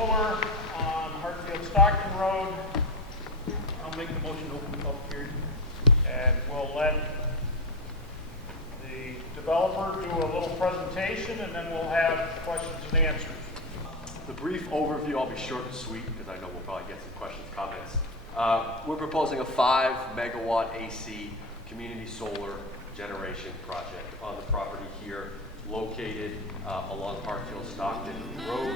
solar on Hartfield-Stockton Road. I'll make the motion to open the public hearing. And we'll let the developer do a little presentation, and then we'll have questions and answers. The brief overview, I'll be short and sweet because I know we'll probably get some questions, comments. We're proposing a 5 megawatt AC community solar generation project on the property here, located along Hartfield-Stockton Road.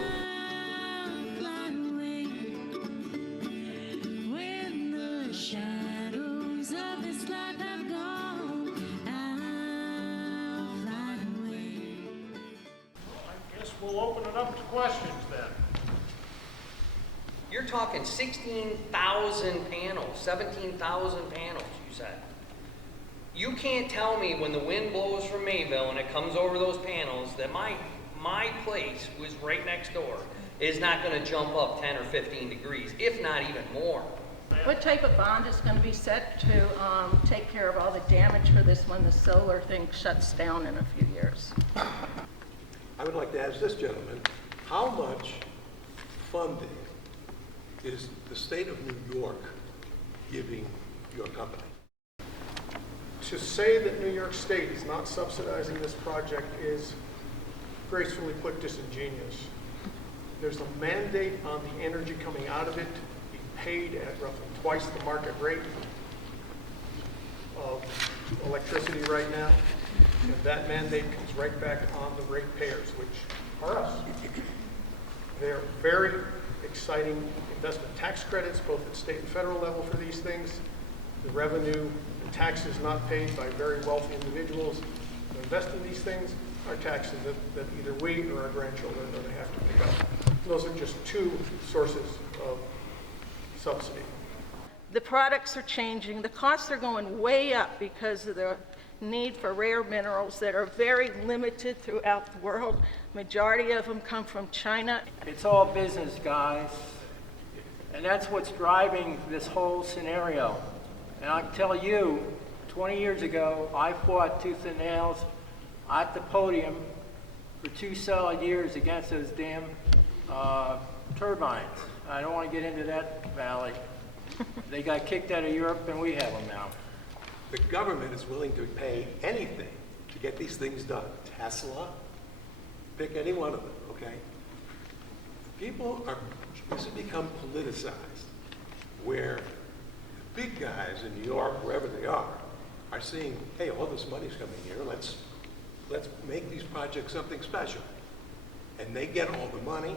We'll open it up to questions then. You're talking 16,000 panels, 17,000 panels, you said. You can't tell me when the wind blows from Mayville and it comes over those panels that my place, who is right next door, is not going to jump up 10 or 15 degrees, if not even more. What type of bond is going to be set to take care of all the damage for this when the solar thing shuts down in a few years? I would like to ask this gentleman, how much funding is the state of New York giving your company? To say that New York State is not subsidizing this project is gracefully put disingenuous. There's a mandate on the energy coming out of it to be paid at roughly twice the market rate of electricity right now. And that mandate comes right back on the ratepayers, which are us. They're very exciting investment tax credits, both at state and federal level for these things. The revenue and taxes not paid by very wealthy individuals who invest in these things are taxes that either we or our grandchildren are going to have to pick up. Those are just two sources of subsidy. The products are changing. The costs are going way up because of the need for rare minerals that are very limited throughout the world. Majority of them come from China. It's all business, guys. And that's what's driving this whole scenario. And I can tell you, 20 years ago, I fought tooth and nails at the podium for 2 solid years against those damn turbines. I don't want to get into that valley. They got kicked out of Europe and we have them now. The government is willing to pay anything to get these things done. Tesla, pick any one of them, okay? This has become politicized, where the big guys in New York, wherever they are seeing, hey, all this money's coming here, let's make these projects something special. And they get all the money,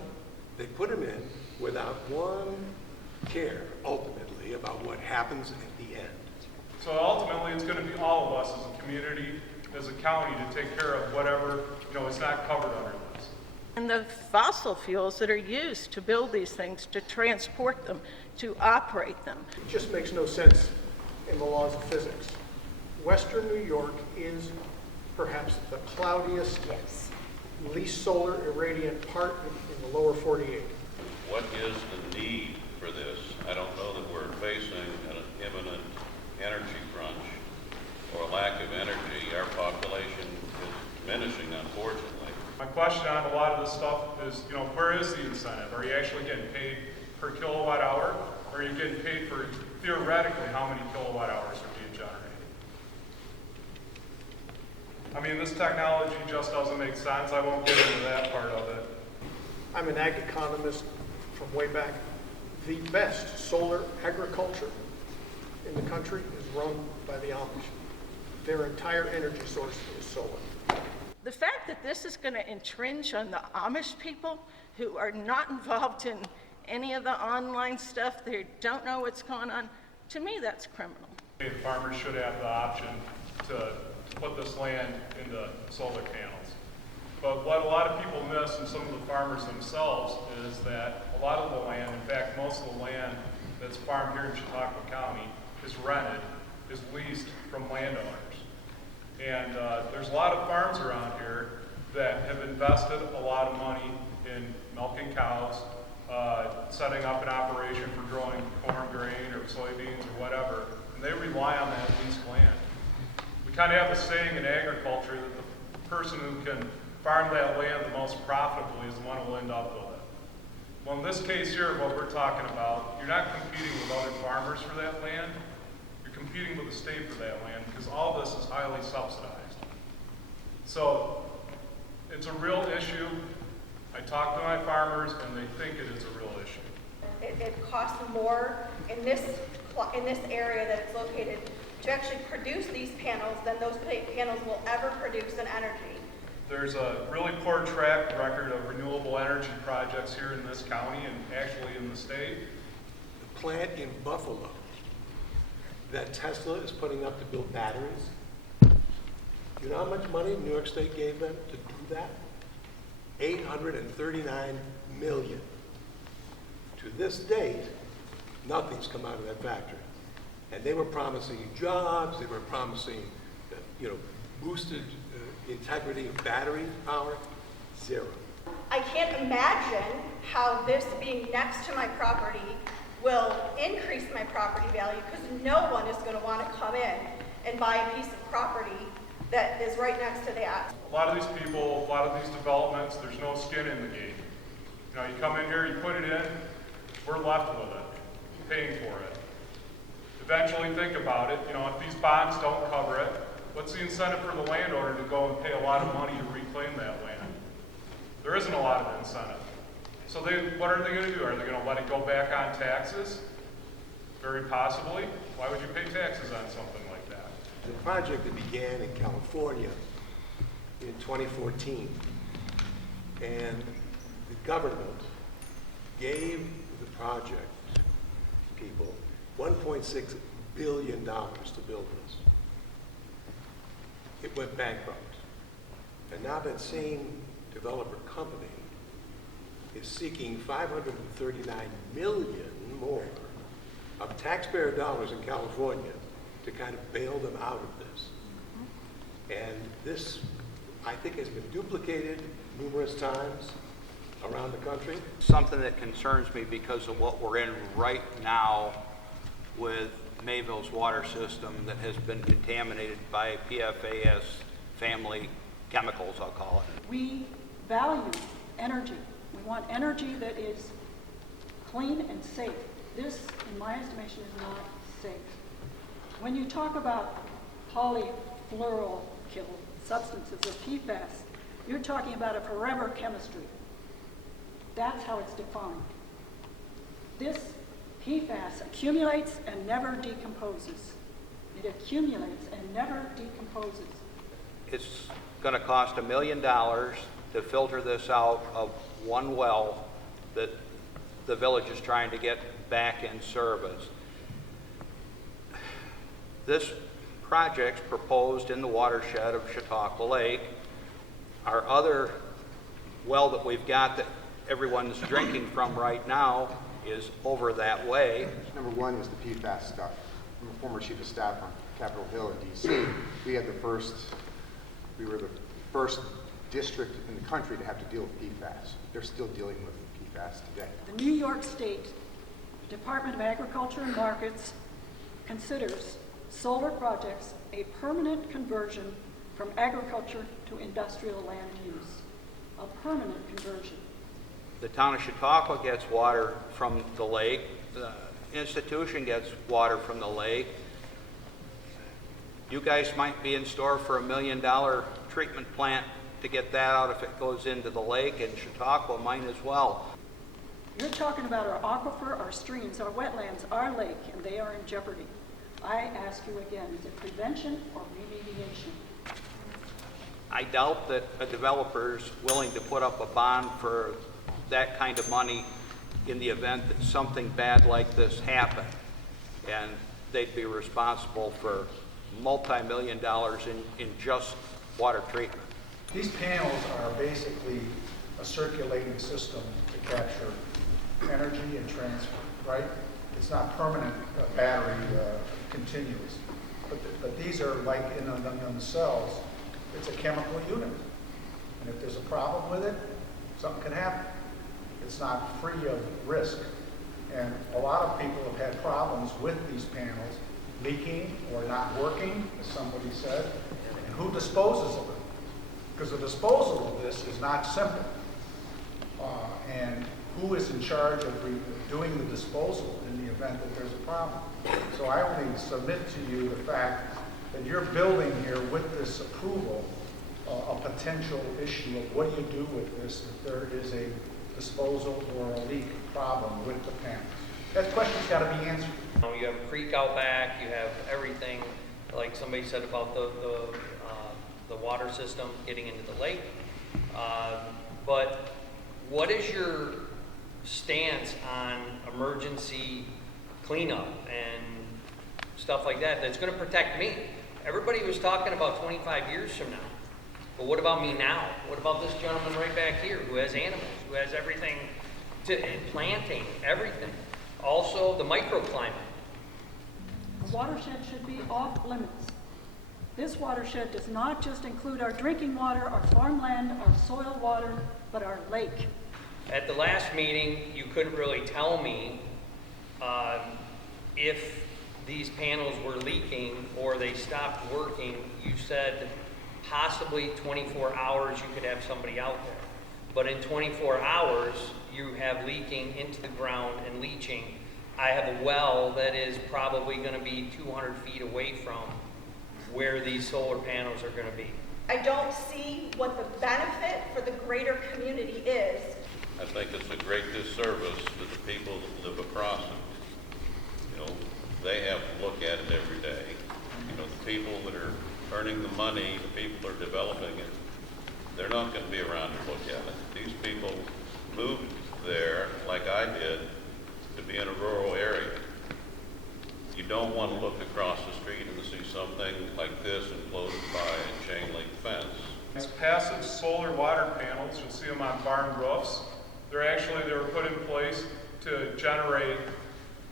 they put them in without one care, ultimately, about what happens at the end. So ultimately, it's going to be all of us as a community, as a county, to take care of whatever, is not covered under this. And the fossil fuels that are used to build these things, to transport them, to operate them. It just makes no sense in the laws of physics. Western New York is perhaps the cloudiest, least solar irradiant part in the lower 48. What is the need for this? I don't know that we're facing an imminent energy crunch or lack of energy. Our population is diminishing, unfortunately. My question on a lot of this stuff is, where is the incentive? Are you actually getting paid per kilowatt hour? Or are you getting paid for, theoretically, how many kilowatt hours are being generated? I mean, this technology just doesn't make sense. I won't get into that part of it. I'm an ag economist from way back. The best solar agriculture in the country is run by the Amish. Their entire energy source is solar. The fact that this is going to infringe on the Amish people who are not involved in any of the online stuff, they don't know what's going on, to me that's criminal. The farmers should have the option to put this land into solar panels. But what a lot of people miss, and some of the farmers themselves, is that a lot of the land, in fact most of the land that's farmed here in Chautauqua County, is rented, is leased from landowners. And there's a lot of farms around here that have invested a lot of money in milking cows, setting up an operation for growing corn, grain, or soybeans, or whatever, and they rely on that leased land. We kind of have a saying in agriculture that the person who can farm that land the most profitably is the one who will end up with it. Well, in this case here, what we're talking about, you're not competing with other farmers for that land. You're competing with the state for that land because all this is highly subsidized. So it's a real issue. I talk to my farmers and they think it is a real issue. It costs more in this area that it's located to actually produce these panels than those panels will ever produce in energy. There's a really poor track record of renewable energy projects here in this county and actually in the state. The plant in Buffalo that Tesla is putting up to build batteries, you know how much money New York State gave them to do that? $839 million. To this date, nothing's come out of that factory. And they were promising jobs, they were promising, boosted integrity of battery power, zero. I can't imagine how this being next to my property will increase my property value because no one is going to want to come in and buy a piece of property that is right next to that. A lot of these people, a lot of these developments, there's no skin in the game. You come in here, you put it in, we're left with it, paying for it. Eventually think about it, if these bonds don't cover it, what's the incentive for the landowner to go and pay a lot of money to reclaim that land? There isn't a lot of incentive. So what are they going to do? Are they going to let it go back on taxes? Very possibly. Why would you pay taxes on something like that? The project that began in California in 2014, and the government gave the project people $1.6 billion to build this. It went bankrupt. And now that same developer company is seeking $539 million more of taxpayer dollars in California to kind of bail them out of this. And this, I think, has been duplicated numerous times around the country. Something that concerns me because of what we're in right now with Mayville's water system that has been contaminated by PFAS family chemicals, I'll call it. We value energy. We want energy that is clean and safe. This, in my estimation, is not safe. When you talk about polyfluoroalkyl substances, or PFAS, you're talking about a forever chemistry. That's how it's defined. This PFAS accumulates and never decomposes. It accumulates and never decomposes. It's going to cost $1 million to filter this out of one well that the village is trying to get back in service. This project's proposed in the watershed of Chautauqua Lake. Our other well that we've got that everyone's drinking from right now is over that way. Number one is the PFAS stuff. I'm a former chief of staff on Capitol Hill in DC. We were the first district in the country to have to deal with PFAS. They're still dealing with PFAS today. The New York State Department of Agriculture and Markets considers solar projects a permanent conversion from agriculture to industrial land use. A permanent conversion. The town of Chautauqua gets water from the lake. The institution gets water from the lake. You guys might be in store for $1 million treatment plant to get that out if it goes into the lake, and Chautauqua might as well. You're talking about our aquifer, our streams, our wetlands, our lake, and they are in jeopardy. I ask you again, is it prevention or remediation? I doubt that a developer's willing to put up a bond for that kind of money in the event that something bad like this happened, and they'd be responsible for multi-million dollars in just water treatment. These panels are basically a circulating system to capture energy and transfer, right? It's not permanent battery continuous, but these are like in themselves, it's a chemical unit. And if there's a problem with it, something can happen. It's not free of risk. And a lot of people have had problems with these panels leaking or not working, as somebody said. And who disposes of it? Because the disposal of this is not simple. And who is in charge of doing the disposal in the event that there's a problem. So I only submit to you the fact that you're building here with this approval a potential issue of what you do with this if there is a disposal or a leak problem with the panels. That question's got to be answered. You have a creek out back, you have everything, like somebody said about the water system getting into the lake. But what is your stance on emergency cleanup and stuff like that that's going to protect me? Everybody was talking about 25 years from now. But what about me now? What about this gentleman right back here who has animals, who has everything, planting, everything? Also, the microclimate. The watershed should be off limits. This watershed does not just include our drinking water, our farmland, our soil water, but our lake. At the last meeting, you couldn't really tell me if these panels were leaking or they stopped working. You said possibly 24 hours you could have somebody out there. But in 24 hours, you have leaking into the ground and leaching. I have a well that is probably going to be 200 feet away from where these solar panels are going to be. I don't see what the benefit for the greater community is. I think it's a great disservice to the people that live across it. You know, they have to look at it every day. You know, the people that are earning the money, the people that are developing it, they're not going to be around to look at it. These people moved there, like I did, to be in a rural area. You don't want to look across the street and see something like this enclosed by a chain link fence. These passive solar water panels, you'll see them on barn roofs. They were put in place to generate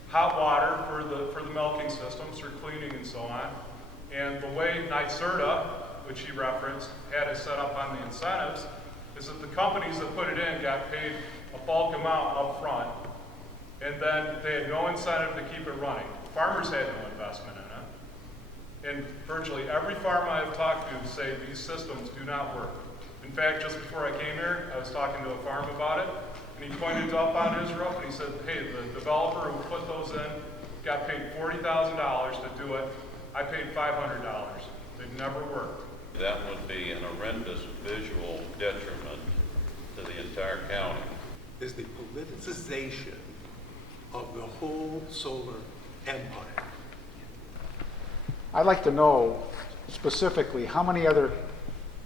hot water for the milking systems, for cleaning and so on. And the way NYSERDA, which he referenced, had it set up on the incentives, is that the companies that put it in got paid a bulk amount up front, and then they had no incentive to keep it running. Farmers had no investment in it. And virtually every farm I've talked to say these systems do not work. In fact, just before I came here, I was talking to a farm about it, and he pointed up on his roof and he said, hey, the developer who put those in got paid $40,000 to do it. I paid $500. They've never worked. That would be an horrendous visual detriment to the entire county. Is the politicization of the whole solar empire. I'd like to know specifically how many other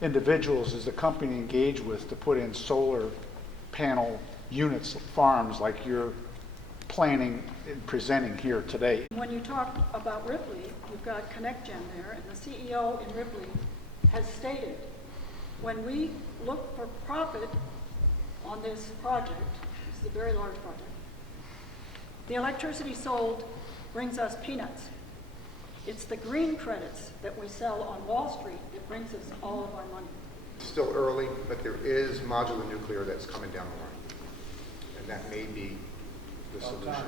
individuals is the company engaged with to put in solar panel units, farms like you're planning and presenting here today. When you talk about Ripley, you've got ConnectGen there, and the CEO in Ripley has stated, when we look for profit on this project, this is a very large project, the electricity sold brings us peanuts. It's the green credits that we sell on Wall Street that brings us all of our money. Still early, but there is modular nuclear that's coming down the line. And that may be the solution.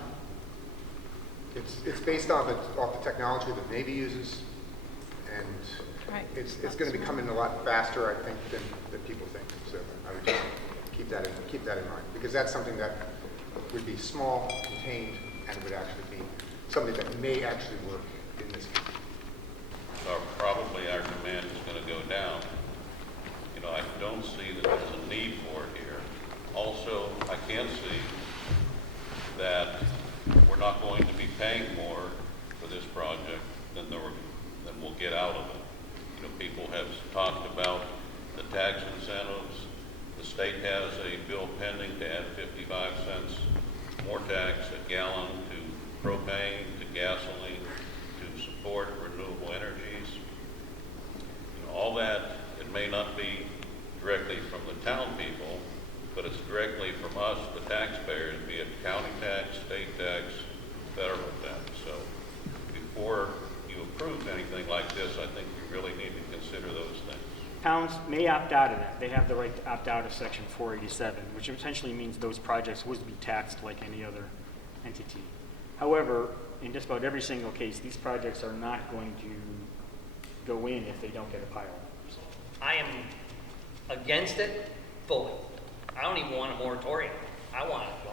It's based off the technology that Navy uses, and it's going to be coming a lot faster, I think, than people think. So I would just keep that in mind, because that's something that would be small, contained, and would actually be something that may actually work in this case. Probably our demand is going to go down. You know, I don't see that there's a need for it here. Also, I can see that we're not going to be paying more for this project than we'll get out of it. You know, people have talked about the tax incentives. The state has a bill pending to add 55 cents more tax a gallon to propane, to gasoline, to support renewable energies. You know, all that, it may not be directly from the town people, but it's directly from us, the taxpayers, be it county tax, state tax, federal tax. So before you approve anything like this, I think you really need to consider those things. Towns may opt out of that. They have the right to opt out of Section 487, which essentially means those projects would be taxed like any other entity. However, in just about every single case, these projects are not going to go in if they don't get a pilot. I am against it fully. I don't even want a moratorium. I want it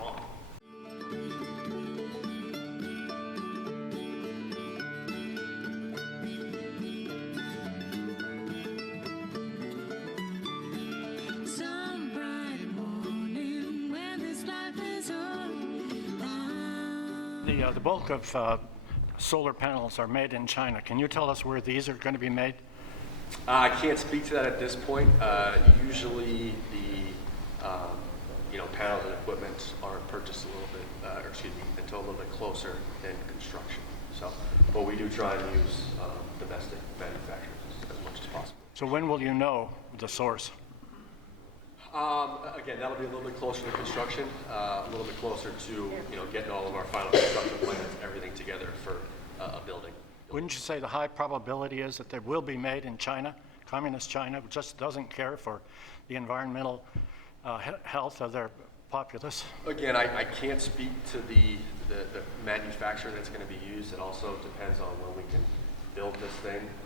The bulk of solar panels are made in China. Can you tell us where these are going to be made? I can't speak to that at this point. Usually the panels and equipment are purchased a little bit, until a little bit closer than construction. So, but we do try and use domestic manufacturers as much as possible. So when will you know the source? Again, that'll be a little bit closer to construction, a little bit closer to getting all of our final construction plans, everything together for a building. Wouldn't you say the high probability is that they will be made in China, communist China, which just doesn't care for the environmental health of their populace? Again, I can't speak to the manufacturer that's going to be used. It also depends on when we can build this thing.